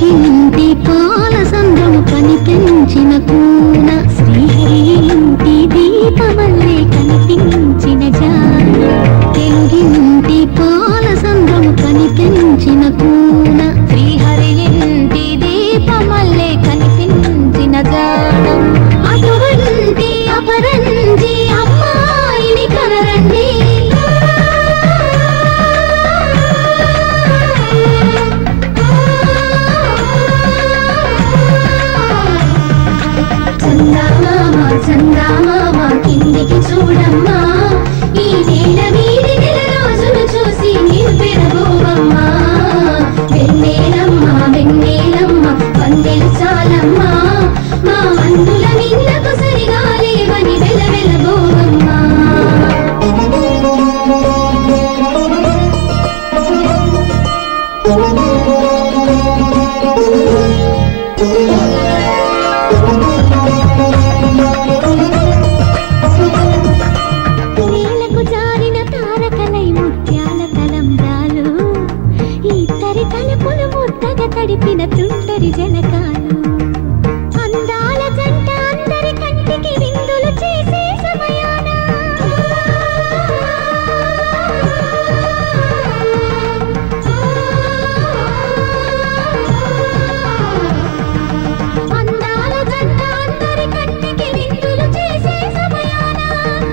తెలుగింటి పాల సంద్రము కనిపించిన కూన శ్రీహరి ఇంటి దీపమల్లే కనిపించిన జాన తెలుగింటి పాల సంద్రము కనిపించిన కూన శ్రీహరి ఇంటి దీపమల్లే కనిపించిన జాన అటువంటి అపరంజి అమ్మాయిని కనరండి చందమామ కిందికి చూడమ్మా ఈ నేల మీది నెల రోజులు చూసి నీవు పెరగోవమ్మా వెన్నెలమ్మ వెన్నెలమ్మ వందెలు చాలమ్మా మా అందుల నిన్నకు సరిగా లేవని వెలవెలగోవమ్మా తడిపిన తుంటరి జలకాలు అందాల జంట అందరి కంటికి విందులు చేసే సమయాన అందాల జంట అందరి కంటికి విందులు చేసే సమయాన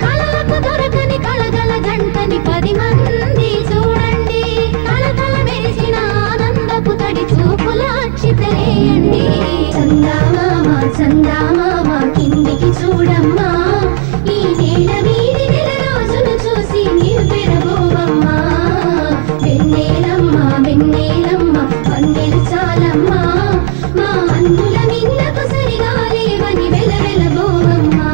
కళలకు దొరకని కళగల జంటని 10 మంది చూడండి కళకళ మెరిసిన ఆనందపు తడి చూపులాక్షితలేయండి చందమామ కిందికి చూడమ్మా ఈ నేల మీది నెల రోజులు చూసి నీవు పెరగోవమ్మా వెన్నెలమ్మ వెన్నెలమ్మ వందెలు చాలమ్మా మా అందుల నిన్నకు సరిగా లేవని వెలవెలగోవమ్మా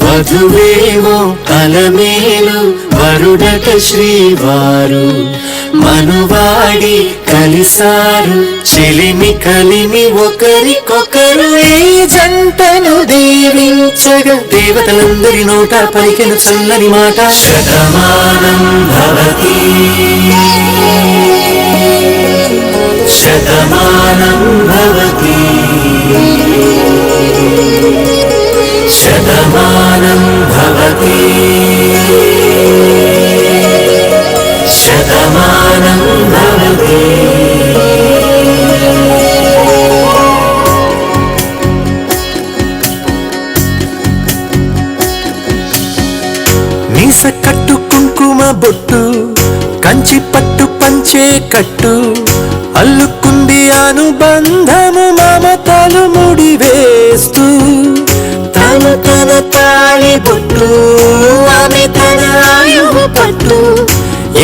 వధువేమో అలమేలు వరుడట శ్రీవారు మనువాడి కలిసారు చెలిమి కలిమి ఒకరికొకరు ఈ జంటను దీవించగా దేవతలందరి నోట పలికిన చల్లని మాట శతమానం భవతి శతమానం భవతి శతమానం భవతి శతమానం భవతి మీస కట్టు కుంకుమ బొట్టు కంచి పట్టు పంచే కట్టు అల్లుకుంది అనుబంధము మమతలు ముడివేస్తూ తన తాళి బొట్టు ఆమె తన ఆయువు పట్టు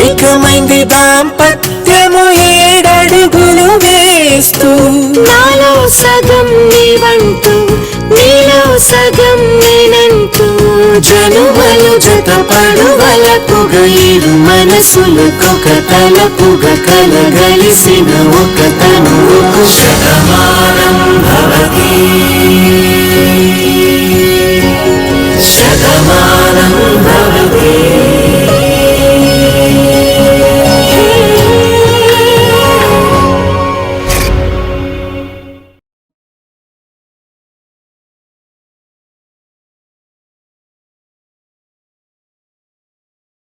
ఏకమైంది దాంపత్యము 7 అడుగులు వేస్తూ నాలో సగం నీవంటూ నీలో సగం నేనంటూ జనుమలు జతపడువలపుగ ఇరు మనసులకొక తలపుగ కలగలిసిన ఒక తనువుకు శతమానం భవతి